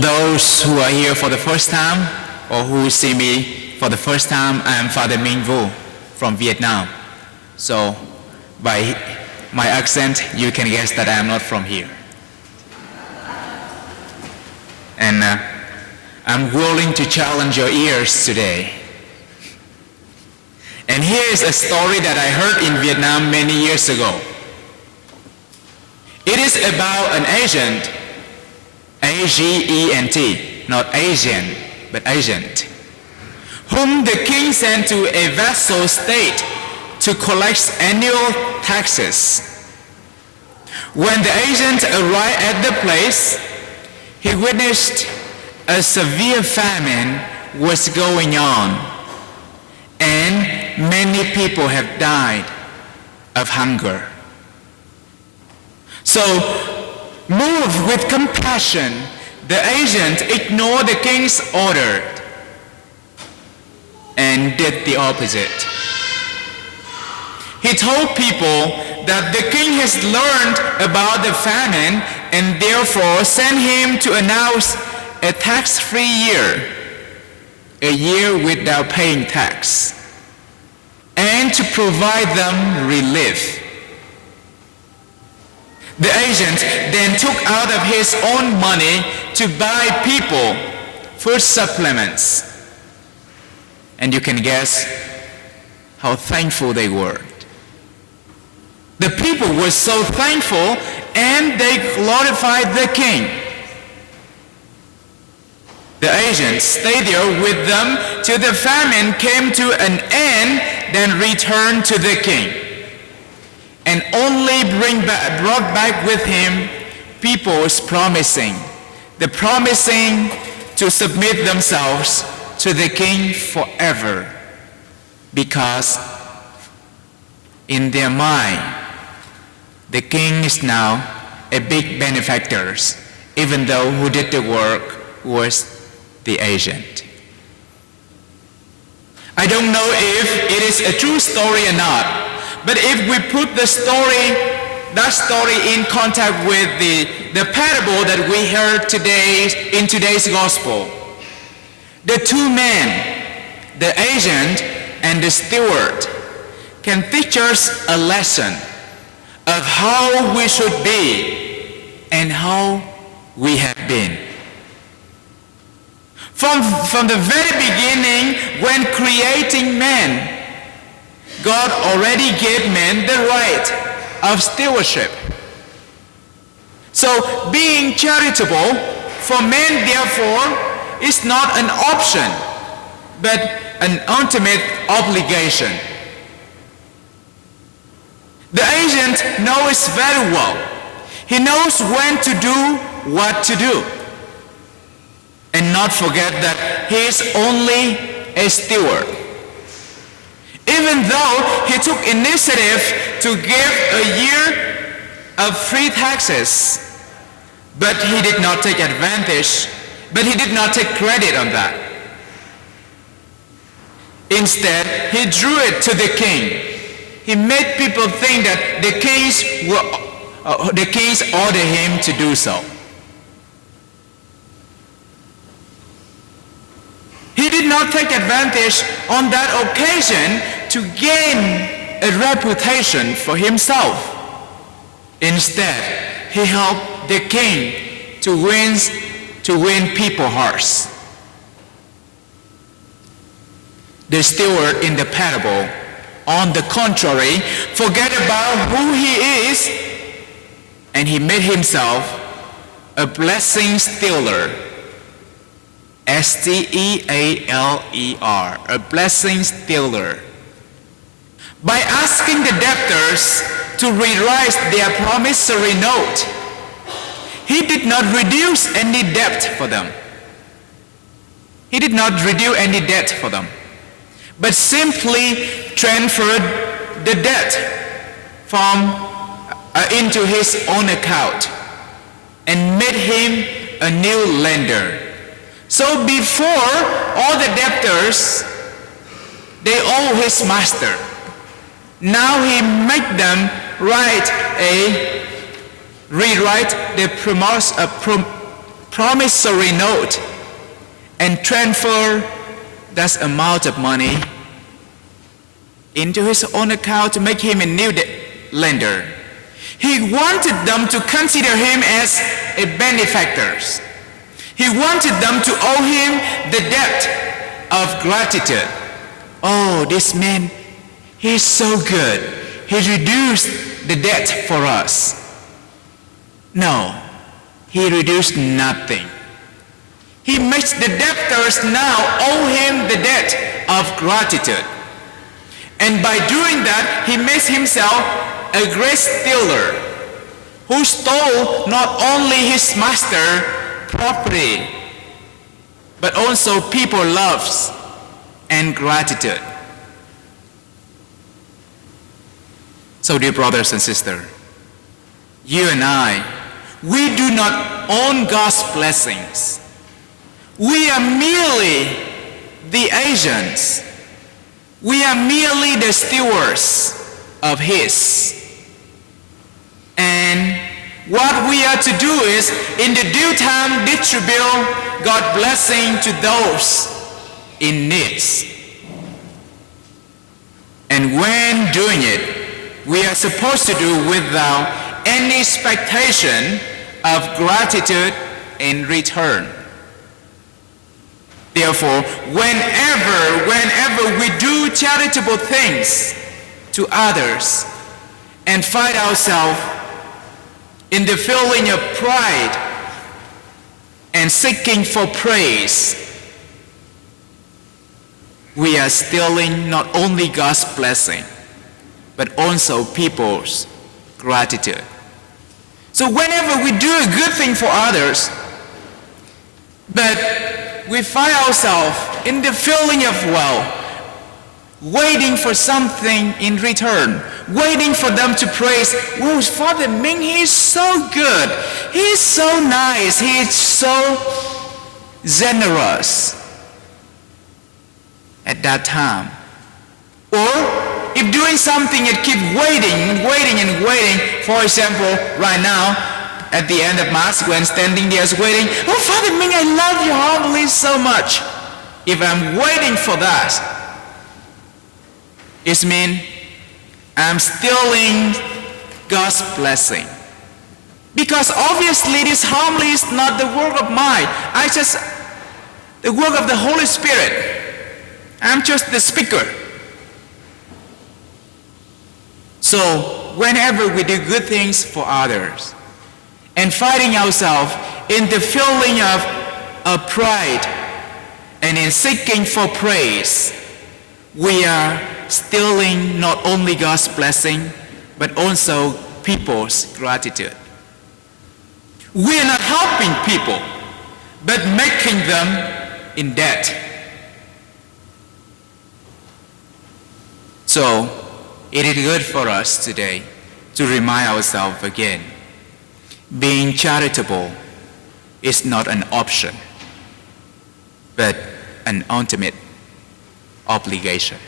For those who are here for the first time or who see me for the first time, I am Father Minh Vu from Vietnam. So by my accent, you can guess that I am not from here. And I'm willing to challenge your ears today. And here is a story that I heard in Vietnam many years ago. It is about an agent, A-G-E-N-T, not Asian, but agent, whom the king sent to a vassal state to collect annual taxes. When the agent arrived at the place, he witnessed a severe famine was going on, and many people have died of hunger. So, moved with compassion, the agent ignored the king's order and did the opposite. He told people that the king has learned about the famine and therefore sent him to announce a tax-free year, a year without paying tax, and to provide them relief. The agent then took out of his own money to buy people food supplements. And you can guess how thankful they were. The people were so thankful and they glorified the king. The agent stayed there with them till the famine came to an end, then returned to the king. And only brought back with him people's promising to submit themselves to the king forever, because in their mind, the king is now a big benefactor, even though who did the work was the agent. I don't know if it is a true story or not, but if we put that story in contact with the parable that we heard in today's gospel, the two men, the agent and the steward, can teach us a lesson of how we should be and how we have been. From the very beginning, when creating man, God already gave man the right of stewardship. So being charitable for man, therefore, is not an option, but an ultimate obligation. The agent knows very well. He knows when to do what to do, and not forget that he is only a steward. Even though he took initiative to give a year of free taxes, but he did not take advantage, but he did not take credit on that. Instead, he drew it to the king. He made people think that the kings ordered him to do so. He did not take advantage on that occasion to gain a reputation for himself. Instead, he helped the king to win people's hearts. The steward in the parable, on the contrary, forget about who he is, and he made himself a blessing stealer. S-T-E-A-L-E-R, a blessing stealer. By asking the debtors to rewrite their promissory note, he did not reduce any debt for them. He did not reduce any debt for them, but simply transferred the debt into his own account and made him a new lender. So before, all the debtors, they owe his master. Now he made them rewrite the promissory note and transfer that amount of money into his own account to make him a new lender. He wanted them to consider him as a benefactor. He wanted them to owe him the debt of gratitude. Oh, this man, he's so good. He reduced the debt for us. No, he reduced nothing. He makes the debtors now owe him the debt of gratitude. And by doing that, he makes himself a great stealer who stole not only his master property, but also people loves and gratitude. So dear brothers and sisters, you and I, we do not own God's blessings. We are merely the agents. We are merely the stewards of His. And what we are to do is, in the due time, distribute God's blessing to those in needs. And when doing it, we are supposed to do without any expectation of gratitude in return. Therefore, whenever we do charitable things to others and find ourselves in the feeling of pride and seeking for praise, we are stealing not only God's blessing, but also people's gratitude. So whenever we do a good thing for others, but we find ourselves in the feeling of, waiting for something in return, waiting for them to praise, well, Father Minh, he's so good, he's so nice, he's so generous at that time. Or if doing something and keep waiting, for example, right now, at the end of Mass, when standing there waiting, oh, Father Minh, I love your homily so much. If I'm waiting for that, it means I'm stealing God's blessing. Because obviously this homily is not the work of mine. The work of the Holy Spirit. I'm just the speaker. So whenever we do good things for others, and finding ourselves in the feeling of pride and in seeking for praise, we are stealing not only God's blessing, but also people's gratitude. We are not helping people, but making them in debt. So, it is good for us today to remind ourselves again, being charitable is not an option, but an ultimate obligation.